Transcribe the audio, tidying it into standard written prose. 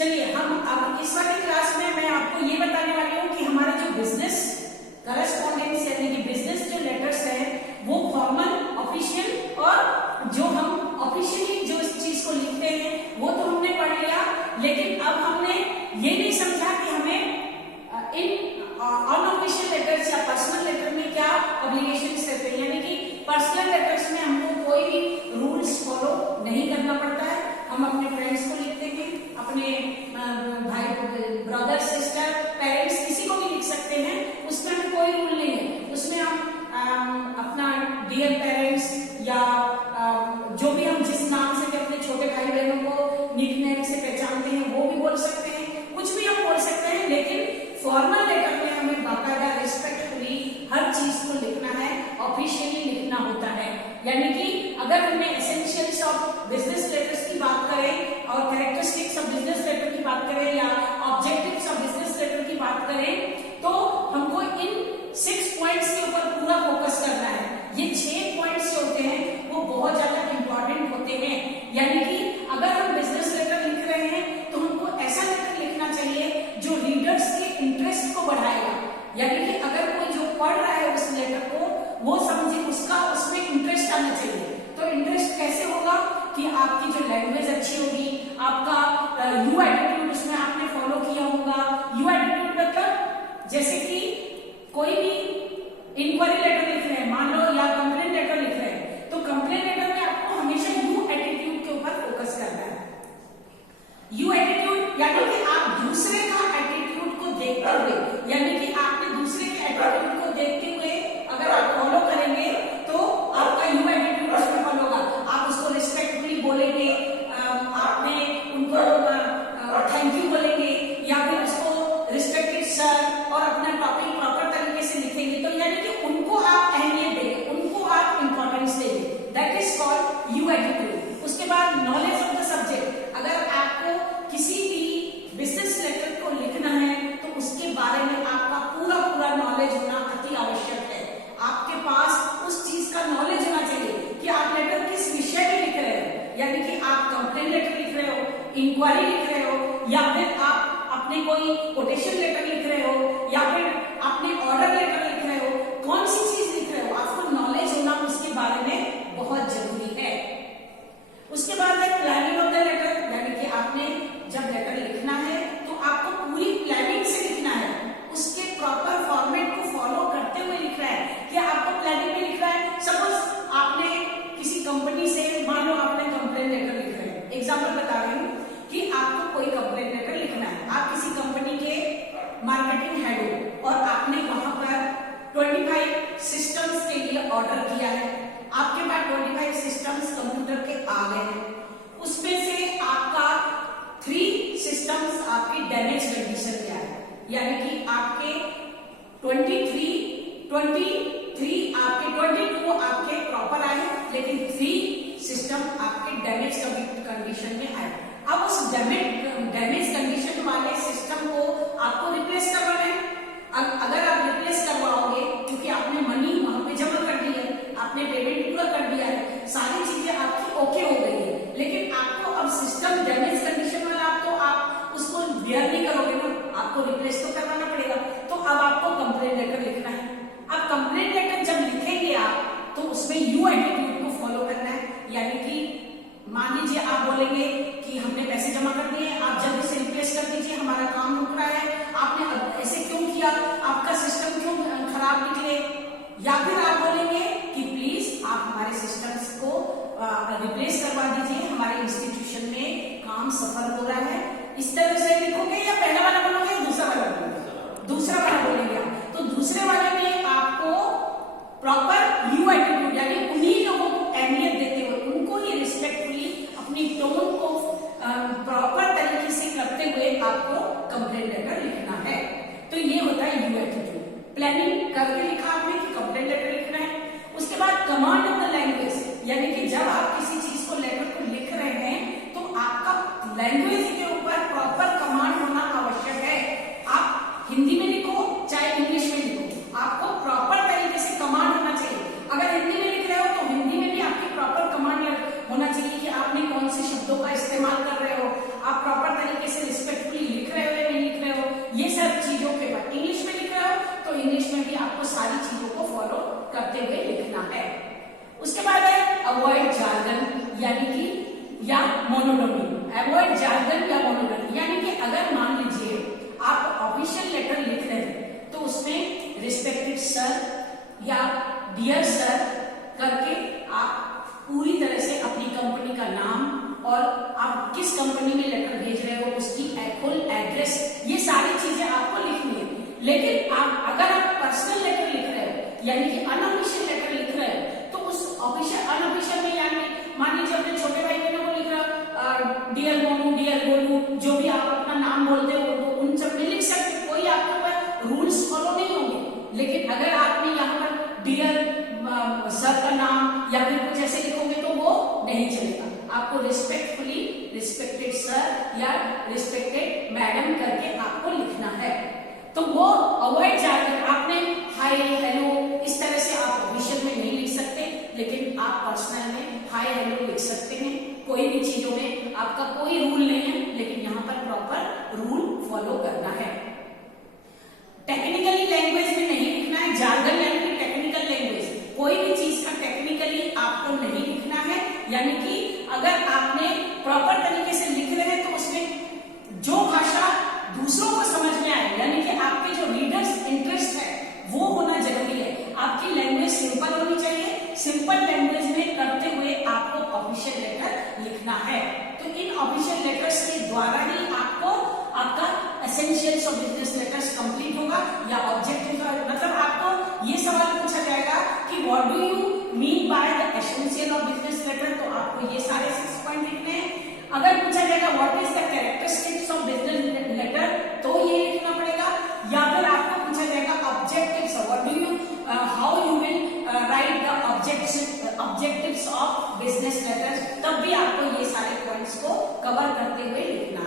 चलिए हम अब इस वाली क्लास में मैं आपको ये बताने वाली हूँ कि हमारे जो बिजनेस करस्पॉन्डेंस यानी कि बिजनेस जो लेटर्स है वो फॉर्मल, ऑफिशियल और जो हम ऑफिशियली जो इस चीज को लिखते हैं वो तो हमने पढ़ लिया, लेकिन अब हमने ये नहीं समझा कि हमें इन अनऑफिशियल लेटर्स या पर्सनल लेटर में क्या ऑब्लिगेशंस रहते हैं। यानी कि पर्सनल लेटर्स में हमको कोई भी रूल्स फॉलो नहीं करना पड़ता है। हम अपने फ्रेंड्स को लिखते हैं, अपने भाई, ब्रदर, सिस्टर, पेरेंट्स, किसी को भी लिख सकते हैं, उसमें हमें कोई रूल नहीं है। उसमें हम अपना डियर पेरेंट्स या जो भी हम जिस नाम से भी अपने छोटे भाई बहनों को निकनेम से पहचानते हैं वो भी बोल सकते हैं, कुछ भी हम बोल सकते हैं, लेकिन फॉर्मल लेटर में हमें बाकायदा रिस्पेक्टफुली हर चीज को लिखना है, ऑफिशियली लिखना होता है। यानी कि अगर हमने एसेंशियल्स ऑफ बिजनेस लेटर्स की बात करें और कैरेक्टरिस्टिक्स ऑफ बिजनेस लेटर की बात करें या ऑब्जेक्टिव्स ऑफ बिजनेस लेटर की बात करें तो हमको इन 6 पॉइंट्स के ऊपर पूरा फोकस करना है। ये 6 पॉइंट्स जो होते हैं वो बहुत ज्यादा इंपॉर्टेंट होते हैं। यानी कि अगर हम बिजनेस लेटर लिख रहे हैं तो हमको ऐसा लेटर लिखना चाहिए जो रीडर्स के इंटरेस्ट को बढ़ाएगा। यानी कि अगर कोई जो पढ़ रहा है उस लेटर को वो समझे, उसका उसमें इंटरेस्ट आना चाहिए। तो इंटरेस्ट कैसे होगा कि आपकी जो लैंग्वेज अच्छी होगी, आपका यू एटीट्यूड उसमें आपने फॉलो किया होगा। यू एटीट्यूड मतलब जैसे कि कोई भी इंक्वायरी लेटर लिख रहे हैं मान लो या कंप्लेंट लेटर लिख रहे हैं, तो कंप्लेंट लेटर में आपको हमेशा यू एटीट्यूड के ऊपर फोकस करना है। यू एटीट्यूड यानी कि आप दूसरे का एटीट्यूड को देखते हुए, यानी कि आपने दूसरे के एटीट्यूड को देखते हुए अगर आप फॉलो करेंगे तो आपका यू एटीट्यूड उसमें फॉलो होगा। आप उसको रिस्पेक्टफुली बोलेंगे, आपने उनको थैंक यू बोलेंगे या फिर उसको रिस्पेक्टेड सर और अपना टॉपिक प्रॉपर तरीके से लिखेंगे। तो यानी कि उनको आप अहमियत देंगे, उनको आप इंपॉर्टेंस देंगे। That is called you attitude. उसके बाद नॉलेज ऑफ द सब्जेक्ट। अगर आपको किसी भी बिजनेस लेटर को लिखना है तो उसके बारे में आपका पूरा नॉलेज होना अति आवश्यक है। आपके पास उस चीज का नॉलेज होना चाहिए कि आप लेटर किस विषय में लिख रहे हो। यानी कि आप कंप्लेंट लेटर लिख रहे हो, इंक्वायरी लिख रहे हो, या फिर आप अपने कोई कोटेशन लेटर लिख रहे हो, या फिर अपने ऑर्डर लेटर लिख रहे हो, कौन सी चीज लिख रहे हो, आपको नॉलेज होना उसके बारे में बहुत जरूरी है। उसके बाद है प्लानिंग ऑफ द लेटर। यानी कि आपने जब लेटर लिखना है तो आपको पूरी प्लानिंग से लिखना है, उसके प्रॉपर फॉर्मेट को फॉलो करते हुए लिखना है। क्या आपको प्लानिंग में लिखना है? सपोज आपने किसी कंपनी से, मान लो आपने कंप्लेंट लेटर लिख रहे हैं, एग्जाम्पल बता रही हूँ कि आपको कोई कंप्लेंट लेटर लिखना है। आप किसी कंपनी के मार्केटिंग हेड हो और आपने वहां पर 25 सिस्टम्स के लिए ऑर्डर किया है। आपके पास 25 सिस्टम्स कंप्यूटर के आ गए हैं, उसमें से आपका 3 सिस्टम्स आपकी डैमेज कंडीशन में आए। यानी कि आपके 23 आपके 22 आपके प्रॉपर आए, लेकिन 3 सिस्टम आपके डैमेज कंडीशन में आए। अब उस डैमेज कंडीशन वाले सिस्टम को आपको रिप्लेस करवाना है। अगर आप रिप्लेस करवाओगे, क्योंकि आपने मनी वहां पे जमा कर दी है, आपने पेमेंट पूरा कर दिया है, सारी चीजें आपकी ओके हो गई है, लेकिन आपको अब सिस्टम डैमेज कंडीशन वाला आप उसको बेयर नहीं करोगे ना, आपको रिप्लेस तो करवाना पड़ेगा। तो अब आपको कंप्लेंट लेटर लिखना है। अब कंप्लेंट लेटर जब लिखेंगे आप तो उसमें यू एटीट्यूड को फॉलो करना है। यानी कि मान लीजिए आप बोलेंगे कि हमने पैसे जमा कर दिए, आप जल्दी से रिप्लेस कर दीजिए, हमारा काम रुक रहा है, आपने ऐसे क्यों किया, आपका सिस्टम क्यों खराब निकले। या फिर आप बोलेंगे कि प्लीज आप हमारे सिस्टम्स को रिप्लेस करवा दीजिए, हमारे इंस्टीट्यूशन में काम सफल हो रहा है। इस तरह से लिखोगे या पहला वाला बोलोगे या दूसरा वाला बोलोगे? दूसरा वाला बोलेंगे आप। तो दूसरे वाले में आपको प्रॉपर यू एटीट्यूड यानी उन्हीं लोगों को अहमियत देते हुए, उनको ही रिस्पेक्टफुली अपनी टोन को प्रॉपर तरीके से करते हुए आपको कंप्लेंट लेटर लिखना है। तो ये होता है यू एटीट्यूड। प्लानिंग करके लिखा आपने कि कंप्लेंट लेटर लिखना है। उसके बाद कमांड ऑफ द लैंग्वेज। यानी कि जब आप किसी चीज को लेटर को लिख रहे हैं तो आपका लैंग्वेज के ऊपर प्रॉपर कमांड होना आवश्यक है। आप हिंदी में लिखो चाहे इंग्लिश में लिखो, आपको प्रॉपर तरीके से कमांड होना चाहिए। जार्गन यानी कि या मोनोटोनी, अवॉइड जार्गन या मोनोटोनी, यानी कि अगर मान लीजिए आप ऑफिशियल लेटर लिख रहे हैं तो उसमें रिस्पेक्टेड सर या डियर सर करके आप पूरी तरह से अपनी कंपनी का नाम और आप किस कंपनी में लेटर भेज रहे हो उसकी फुल एड्रेस, ये सारी चीजें आपको लिखनी है। लेकिन अगर आप पर्सनल लेटर लिख रहे हो यानी कि अनऑफिशियल लेटर लिख रहे हो तो उस ऑफिशियल अनऑफिशियल में यानी मान लीजिए अपने छोटे भाई बहनों को लिख रहा डियर मोनू, डियर गोलू, जो भी आप अपना नाम बोलते हो तो उन सब में लिख सकते, कोई आपके ऊपर रूल्स फॉलो नहीं होंगे। लेकिन अगर आपने यहाँ पर डियर सर का नाम या फिर कुछ ऐसे लिखोगे तो वो नहीं चलेगा, आपको रिस्पेक्टफुली रिस्पेक्टेड सर या रिस्पेक्टेड मैडम करके आपको लिखना है। तो वो अवॉइड जार्गन, आपने हाय हेलो इस तरह से आप ऑफिशियल में नहीं लिख सकते, लेकिन आप पर्सनल में हाय हेलो लिख सकते हैं। कोई भी चीजों में आपका कोई रूल नहीं है, लेकिन यहाँ पर प्रॉपर रूल फॉलो करना है। टेक्निकली लैंग्वेज में नहीं लिखना है, जार्गन यानी कि टेक्निकल लैंग्वेज, कोई भी चीज का टेक्निकली आपको नहीं लिखना है। यानी कि अगर आपने प्रॉपर तरीके से लिख रहे हैं तो उसमें जो भाषा दूसरों को समझ में आए, यानी कि आपके जो रीडर्स इंटरेस्ट है वो होना जरूरी है। आपकी लैंग्वेज सिंपल होनी चाहिए, सिंपल लैंग्वेज में करते हुए आपको ऑफिशियल लेटर लिखना है। तो इन ऑफिशियल लेटर्स के द्वारा ही आपको आपका essentials of business letters complete होगा या ऑब्जेक्टिव, मतलब आपको ये सवाल पूछा जाएगा कि what do you mean by the essential of business letter, तो आपको ये सारे 6 पॉइंट लिखने हैं। अगर पूछा जाएगा what is the characteristics of business letter, तो ये लिखना पड़ेगा। या फिर आपको पूछा जाएगा objectives, what do you how you will write the objectives of business letters, तब भी आपको ये सारे पॉइंट्स को कवर करते हुए लिखना